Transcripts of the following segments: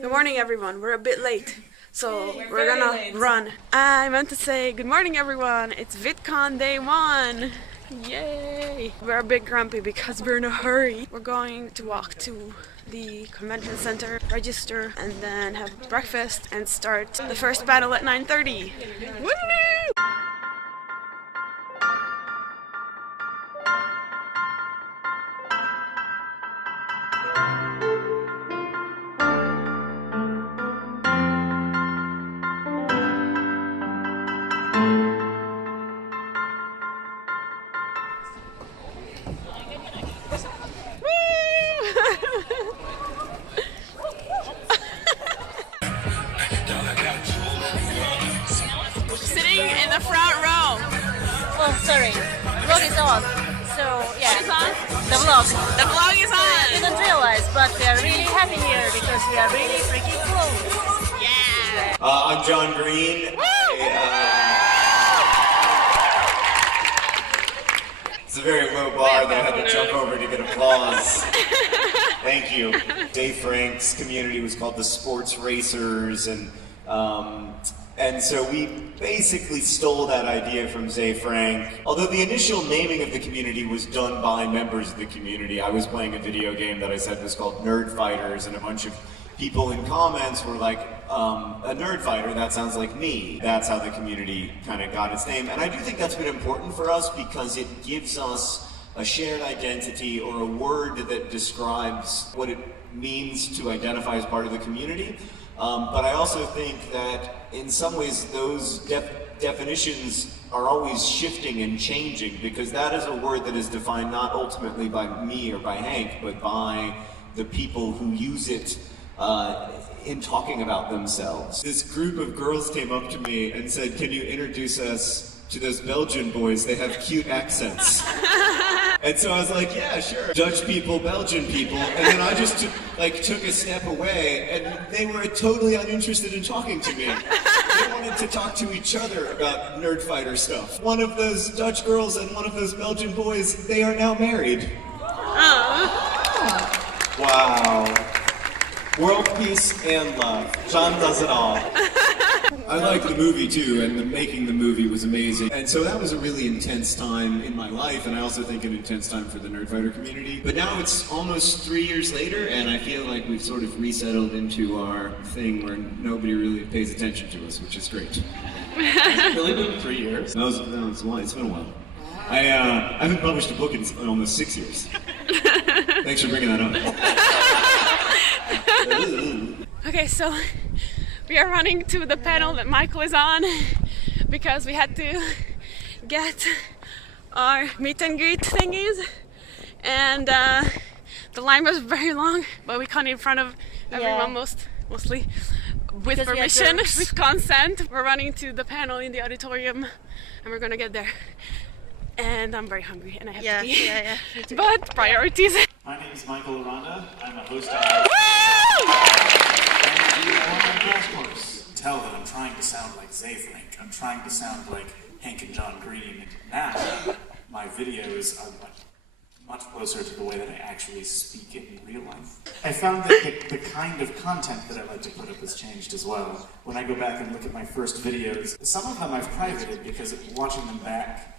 Good morning, everyone. We're a bit late, so we're gonna run. I meant to say good morning, everyone. It's VidCon day 1. Yay! We're a bit grumpy because we're in a hurry. We're going to walk to the convention center, register, and then have breakfast and start the first battle at 9:30. Woo! Sitting in the front row. Oh, sorry. The vlog is on. So, yeah. What is on? The vlog. The vlog is on. I didn't realize, but we are really happy here because we are really freaking close. Yeah. I'm John Green. It's a very low bar that I had to jump over to get applause. Thank you. Dave Frank's community was called the Sports Racers, and so we basically stole that idea from Zay Frank. Although the initial naming of the community was done by members of the community. I was playing a video game that I said was called Nerd Fighters, and a bunch of people in comments were like, a nerd fighter, that sounds like me. That's how the community kind of got its name. And I do think that's been important for us because it gives us a shared identity or a word that describes what it means to identify as part of the community. But I also think that in some ways those definitions are always shifting and changing, because that is a word that is defined not ultimately by me or by Hank, but by the people who use it in talking about themselves. This group of girls came up to me and said, "Can you introduce us to those Belgian boys? They have cute accents." And so I was like, "Yeah, sure. Dutch people, Belgian people." And then I just took a step away, and they were totally uninterested in talking to me. They wanted to talk to each other about nerd fighter stuff. One of those Dutch girls and one of those Belgian boys, they are now married. Wow. World peace and love. John does it all. I liked the movie too, and making the movie was amazing. And so that was a really intense time in my life, and I also think an intense time for the Nerdfighter community. But now it's almost 3 years later, and I feel like we've sort of resettled into our thing where nobody really pays attention to us, which is great. It's really been 3 years? No, it's been a while. I haven't published a book in almost 6 years. Thanks for bringing that up. Okay, so we are running to the panel that Michael is on because we had to get our meet and greet thingies, and the line was very long, but we can't in front of everyone, mostly with Because permission, with consent. We're running to the panel in the auditorium, and we're gonna get there. And I'm very hungry, and I have to pee. Yeah. But priorities. My name is Michael and Stefan. I'm a host on course. Tell that I'm trying to sound like Zay Frank. I'm trying to sound like Hank and John Green. Now, my videos are much closer to the way that I actually speak in real life. I found that the kind of content that I like to put up has changed as well. When I go back and look at my first videos, some of them I've privated because watching them back,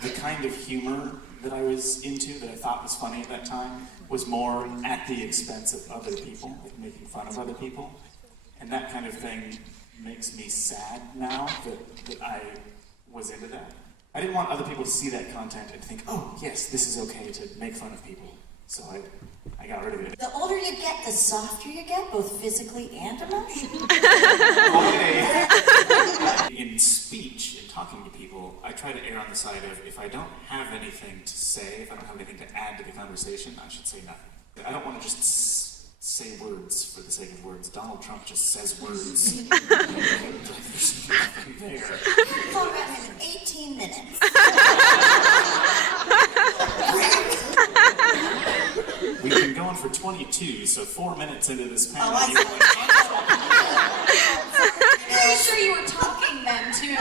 the kind of humor that I was into, that I thought was funny at that time, was more at the expense of other people, like making fun of other people. And that kind of thing makes me sad now that I was into that. I didn't want other people to see that content and think, oh, yes, this is okay to make fun of people. So I got rid of it. The older you get, the softer you get, both physically and emotionally. In speech, in talking to people, I try to err on the side of, if I don't have anything to say, if I don't have anything to add to the conversation, I should say nothing. I don't want to just say words for the sake of words. Donald Trump just says words. There's nothing there. Program him in 18 minutes. We've been going for 22, so 4 minutes into this panel, I you were like, Pretty sure you were talking then, too.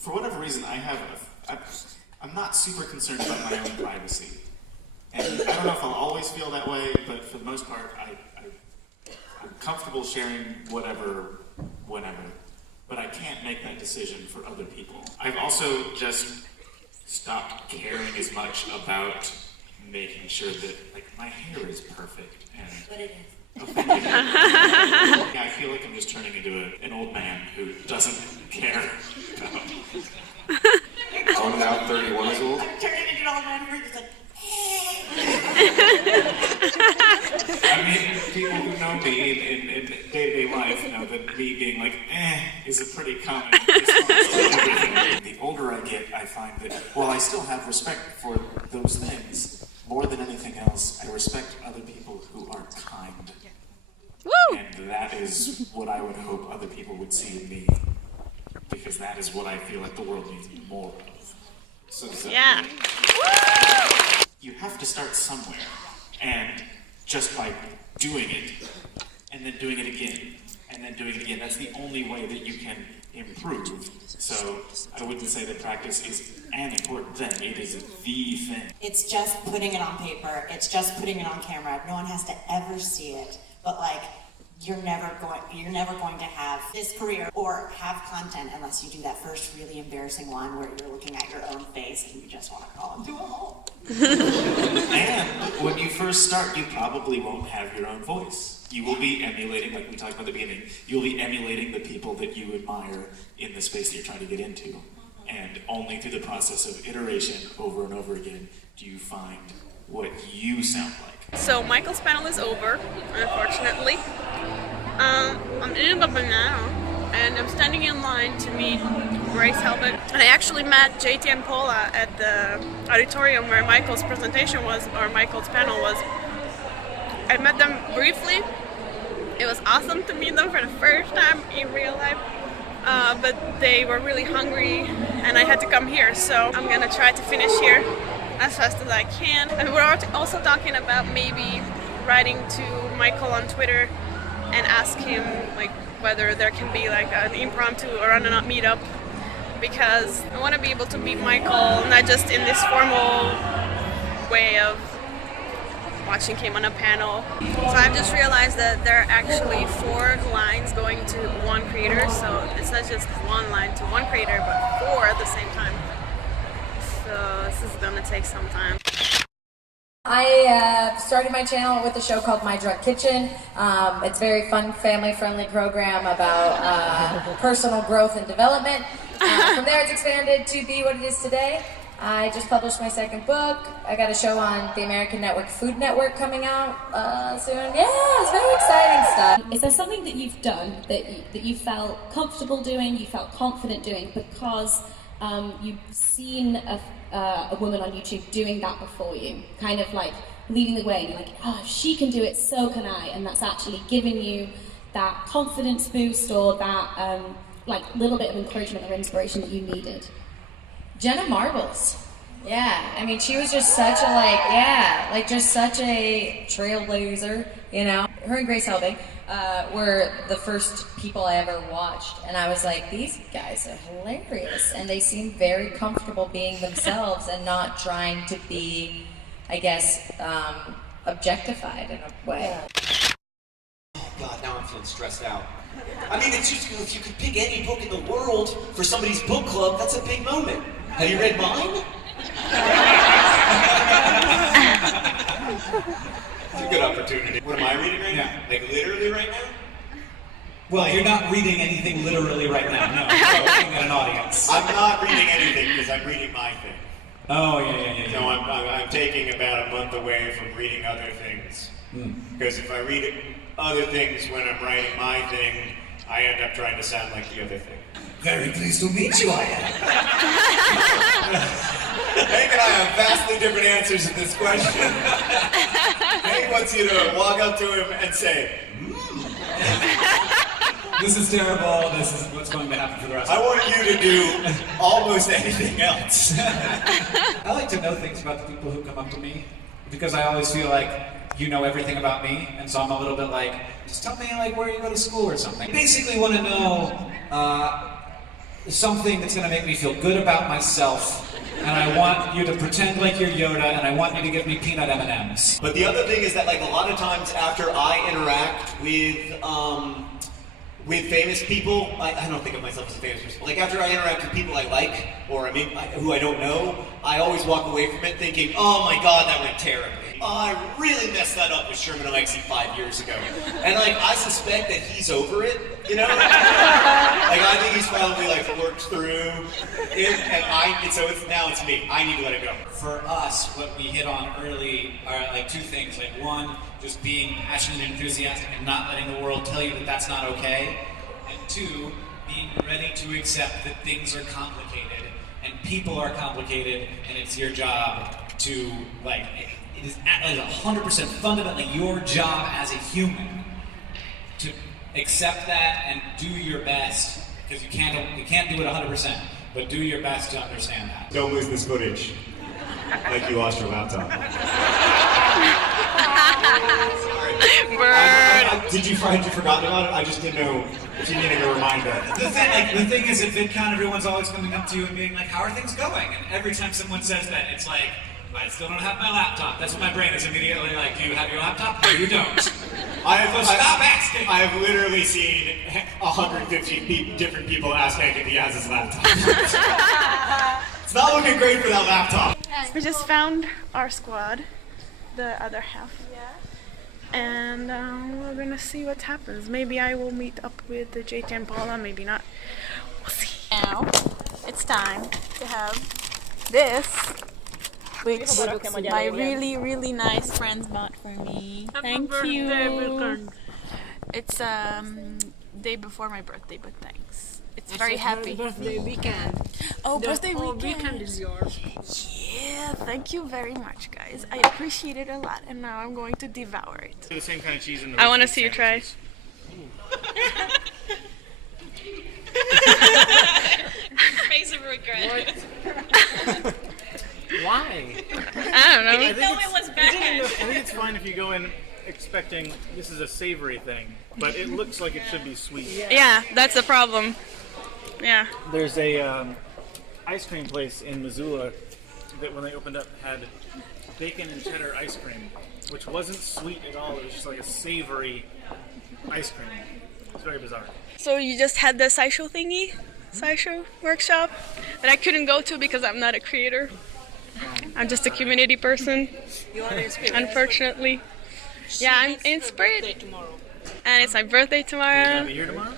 for whatever reason, I'm not super concerned about my own privacy. And I don't know if I'll always feel that way, but for the most part, I comfortable sharing whatever, whenever, but I can't make that decision for other people. I've also just stopped caring as much about making sure that, like, my hair is perfect. But it is. Oh, thank you. Yeah, I feel like I'm just turning into an old man who doesn't care about... I'm now 31 years old. I'm turning into an old man who's just like, I mean, people who know me in day-to-day life know that me being like, is a pretty common response. The older I get, I find that while I still have respect for those things, more than anything else, I respect other people who are kind. Woo! And that is what I would hope other people would see in me. Because that is what I feel like the world needs more of. So Yeah. you have to start somewhere. And just by doing it, and then doing it again, and then doing it again, that's the only way that you can improve. So I wouldn't say that practice is an important thing, it is the thing. it's just putting it on paper. It's just putting it on camera. No one has to ever see it. But like, you're never going to have this career or have content unless you do that first really embarrassing one where you're looking at your own face and you just want to call into a hole. And when you first start, you probably won't have your own voice. You will be emulating, like we talked about at the beginning, you'll be emulating the people that you admire in the space that you're trying to get into. And only through the process of iteration over and over again do you find what you sound like. So Michael's panel is over, unfortunately. I'm eating a banana, and I'm standing in line to meet Grace Helbet. And I actually met JayTea and Paula at the auditorium where Michael's presentation was, or Michael's panel was. I met them briefly. It was awesome to meet them for the first time in real life. But they were really hungry, and I had to come here, so I'm gonna try to finish here as fast as I can. And we're also talking about maybe writing to Michael on Twitter and ask him like whether there can be like an impromptu or a meetup, because I want to be able to meet Michael not just in this formal way of watching him on a panel. So I've just realized that there are actually 4 lines going to one creator, so it's not just one line to one creator, but 4 at the same time. So this is gonna take some time. I started my channel with a show called My Drug Kitchen. It's a very fun, family-friendly program about personal growth and development. From there, it's expanded to be what it is today. I just published my 2nd book. I got a show on the American Network Food Network coming out soon. Yeah, it's very exciting stuff. Is there something that you've done that you felt comfortable doing, you felt confident doing because you've seen a woman on YouTube doing that before you, kind of like leading the way, and you're like, oh, if she can do it, so can I, and that's actually giving you that confidence boost or that like little bit of encouragement or inspiration that you needed? Jenna Marbles. Yeah, I mean, she was just such a just such a trailblazer, you know. Her and Grace Helbig were the first people I ever watched, and I was like, these guys are hilarious, and they seem very comfortable being themselves and not trying to be, I guess, objectified in a way. Oh God, now I'm feeling stressed out. I mean, it's just, if you could pick any book in the world for somebody's book club, that's a big moment. Have you read mine? It's a good opportunity. What am I reading right now? Like literally right now? Well, you're not reading anything literally right now. No, you're looking at an audience. I'm not reading anything because I'm reading my thing. Oh, yeah. So I'm taking about a month away from reading other things. Because if I read other things when I'm writing my thing, I end up trying to sound like the other thing. Very pleased to meet you, I am. Hank and I have vastly different answers to this question. Hank wants you to walk up to him and say, This is terrible. This is what's going to happen for the rest of I want you to do almost anything else. I like to know things about the people who come up to me, because I always feel like you know everything about me, and so I'm a little bit like, just tell me like where you go to school or something. Basically want to know something that's going to make me feel good about myself and I want you to pretend like you're Yoda, and I want you to give me peanut M&Ms. But the other thing is that, like, a lot of times after I interact with famous people, I don't think of myself as a famous person. Like, after I interact with people I like, or I mean, who I don't know, I always walk away from it thinking, oh my god, that went terribly. Oh, I really messed that up with Sherman Alexie 5 years ago. And like, I suspect that he's over it, you know? Like, I think he's probably like worked through it, and so now it's me. I need to let it go. For us, what we hit on early are like two things. Like one, just being passionate and enthusiastic and not letting the world tell you that that's not okay. And two, being ready to accept that things are complicated and people are complicated, and it's your job to, like, it is 100% fundamentally your job as a human to accept that and do your best, because you can't do it 100%, but do your best to understand that. Don't lose this footage. Like you lost your laptop. Burn. Did you find you forgotten about it? I just didn't know if you needed a reminder. The thing is, at VidCon, everyone's always coming up to you and being like, how are things going? And every time someone says that, it's like, I still don't have my laptop. That's what my brain is immediately like, do you have your laptop? No, you don't. Stop asking! I have literally seen 150 different ask Hank if he has his laptop. It's not looking great for that laptop. We just found our squad, the other half. And we're gonna see what happens. Maybe I will meet up with the JayTea and Paula, maybe not. We'll see. Now, it's time to have this, which my really, really nice friends bought for me. Thank you. It's day before my birthday, but thanks. It's very happy. Birthday weekend. Oh, birthday The whole weekend. weekend is yours. Yeah, thank you very much, guys. I appreciate it a lot, and now I'm going to devour it. The same kind of cheese in the I want to see you try. Face of regret. Why? I don't know. I didn't know it was bad. I think it's fine if you go in expecting this is a savory thing, but it looks like it should be sweet. Yeah, that's the problem. Yeah. There's a ice cream place in Missoula that when they opened up had bacon and cheddar ice cream, which wasn't sweet at all. It was just like a savory ice cream. It's very bizarre. So you just had the SciShow thingy? SciShow workshop? That I couldn't go to because I'm not a creator. I'm just a community person. You are inspired. Unfortunately. Yeah, I'm inspired. Tomorrow. And it's my birthday You're tomorrow. gonna be here tomorrow?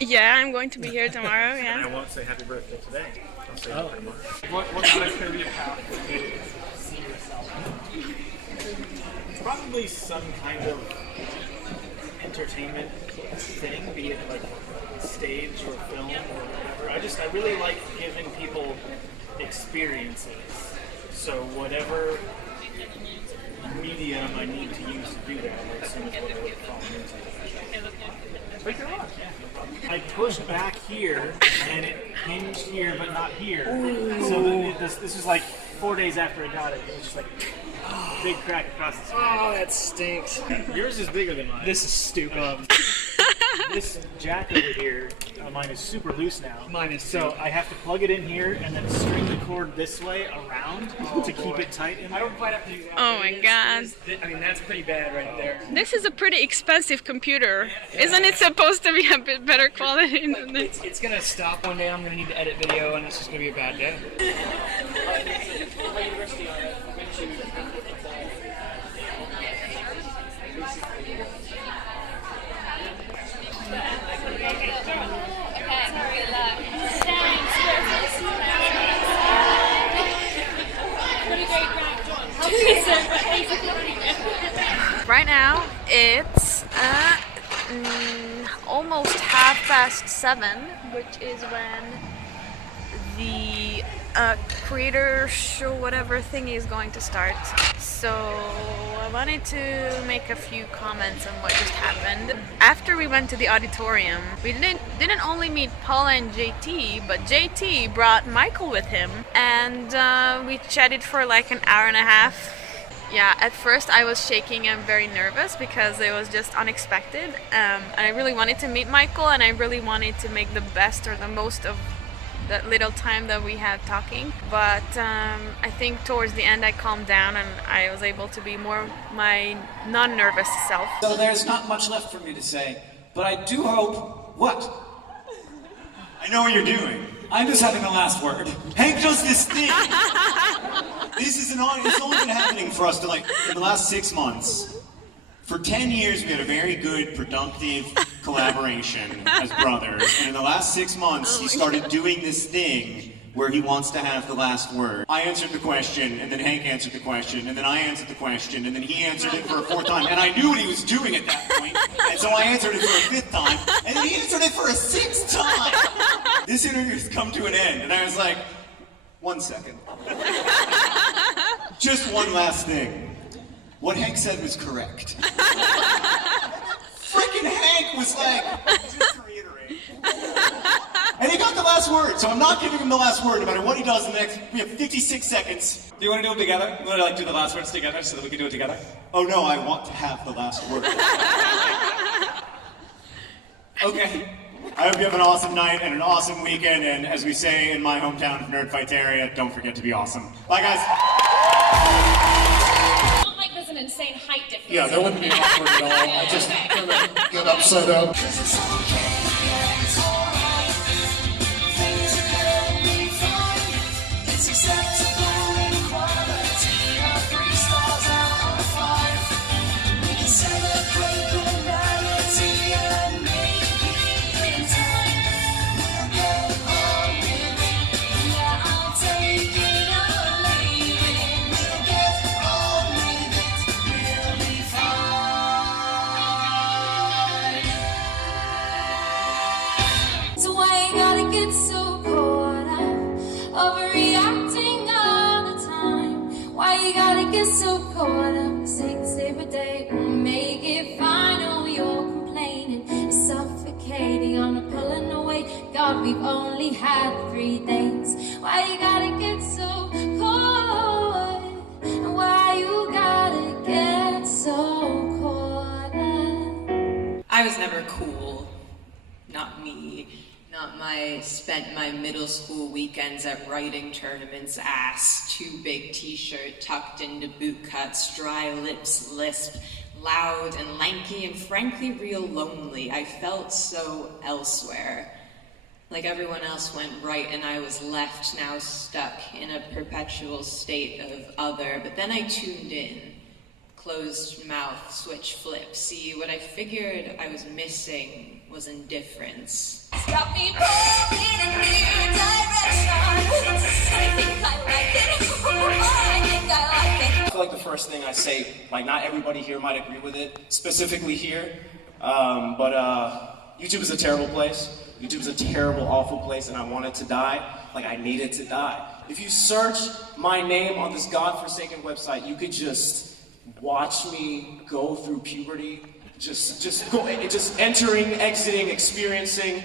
Yeah, I'm going to be here tomorrow, I yeah. won't say happy birthday today. I'll say happy tomorrow. What kind of career path would you see yourself? Probably some kind of entertainment thing, be it like stage or film or whatever. I really like giving people experiences. So whatever medium I need to use to do that, like some of what I would fall into. Break your rock, yeah. I pushed back here and it hinged here but not here. So this was like 4 days after I got it. It was just like big crack across the screen. Oh, that stinks. Yours is bigger than mine. This is stupid. This jack over here, mine is super loose now. Mine is so I have to plug it in here and then string the cord this way around to keep it tight in there. I don't quite have to do that. Oh my god. I mean, that's pretty bad right there. This is a pretty expensive computer. Isn't it supposed to be a bit better quality than this? It's gonna stop one day. I'm gonna need to edit video, and it's just gonna be a bad day. Right now it's almost 7:30, which is when the creator show whatever thing is going to start. So I wanted to make a few comments on what just happened. After we went to the auditorium, we didn't only meet Paula and JT, but JT brought Michael with him, and we chatted for like an hour and a half. Yeah, at first I was shaking and very nervous because it was just unexpected. And I really wanted to meet Michael, and I really wanted to make the best or the most of that little time that we had talking. But I think towards the end I calmed down and I was able to be more my non-nervous self. So there's not much left for me to say, but I do hope... What? I know what you're doing. I'm just having the last word. Hank does this thing. It's only been happening for us to like in the last 6 months. For 10 years, we had a very good, productive collaboration as brothers. And in the last 6 months, he started doing this thing where he wants to have the last word. I answered the question, and then Hank answered the question, and then I answered the question, and then he answered it for a 4th time. And I knew what he was doing at that point, and so I answered it for a 5th time, and then he answered it for a 6th time. This interview has come to an end, and I was like, 1 second. Just one last thing. What Hank said was correct. Frickin' Hank was like, just to reiterate. And he got the last word, so I'm not giving him the last word no matter what he does in the next, we have 56 seconds. Do you want to do it together? You want to like do the last words together so that we can do it together? Oh no, I want to have the last word. Okay. I hope you have an awesome night and an awesome weekend, and as we say in my hometown of Nerd Fights area, don't forget to be awesome. Bye guys. There's an insane height difference. Yeah, that wouldn't be awkward at all. I just kind of get upside down. So caught up, 6 every day will make it fine. Oh, you're complaining, it's suffocating, I'm pulling away. God, we've only had 3 dates. Why you gotta get so caught? And why you gotta get so caught up? I was never cool, not me. Not spent my middle school weekends at writing tournaments, ass, too big t-shirt tucked into boot cuts, dry lips lisp, loud and lanky and frankly real lonely. I felt so elsewhere. Like everyone else went right and I was left, now stuck in a perpetual state of other. But then I tuned in. Closed mouth, switch flip. See, what I figured I was missing was indifference. Stop me pulling in your direction. I think I like it. I think I like it. I feel like the first thing I say, like not everybody here might agree with it, specifically here, but YouTube is a terrible place. YouTube is a terrible, awful place, and I want it to die. Like I need it to die. If you search my name on this godforsaken website, you could just watch me go through puberty, just entering, exiting, experiencing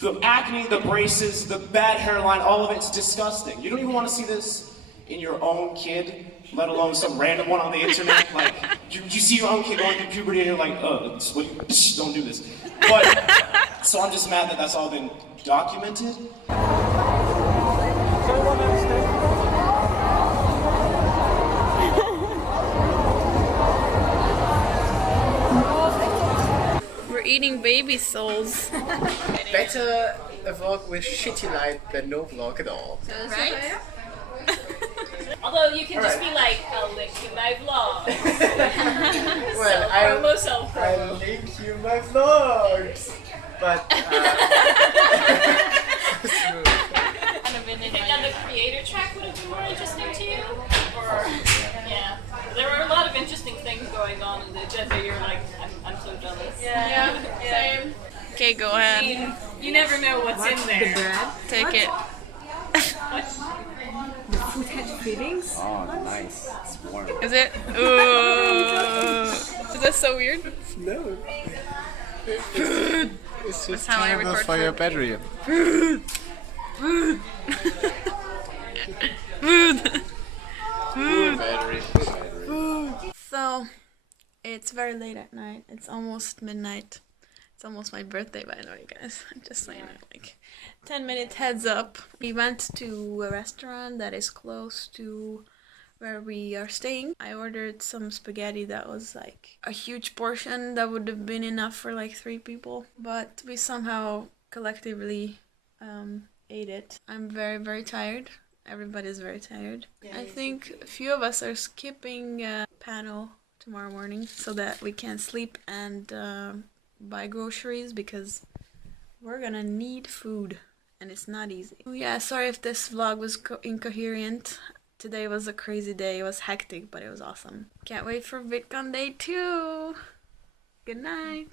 the acne, the braces, the bad hairline, all of it's disgusting. You don't even want to see this in your own kid, let alone some random one on the internet. Like, you see your own kid going through puberty and you're like, don't do this. But, so I'm just mad that that's all been documented. Eating baby souls. Better a vlog with shitty light than no vlog at all. Right? Although you can just be like, I'll link you my vlog. Well, I'll link you my vlogs. But And the creator track would have been more interesting to you? Or, yeah. There were a lot of interesting things going on in the agenda. You're like, I'm so jealous. Yeah. Same. Okay, go ahead. I mean, you never know what's in there. The bread? Take it. The food had fillings? Oh, nice. It's warm. Is it? Ooh. Is that so weird? No. It's just how I terrible record for your food. battery. Food. Food. Food. Food. Battery. So, it's very late at night. It's almost midnight. It's almost my birthday, by the way, guys. Just so you know, like 10-minute heads up. We went to a restaurant that is close to where we are staying. I ordered some spaghetti that was like a huge portion that would have been enough for like 3 people, but we somehow collectively ate it. I'm very, very tired. Everybody's very tired. I think a few of us are skipping a panel tomorrow morning so that we can sleep and buy groceries because we're gonna need food and it's not easy. Yeah, sorry if this vlog was incoherent. Today was a crazy day. It was hectic, but it was awesome. Can't wait for VidCon Day 2. Good night.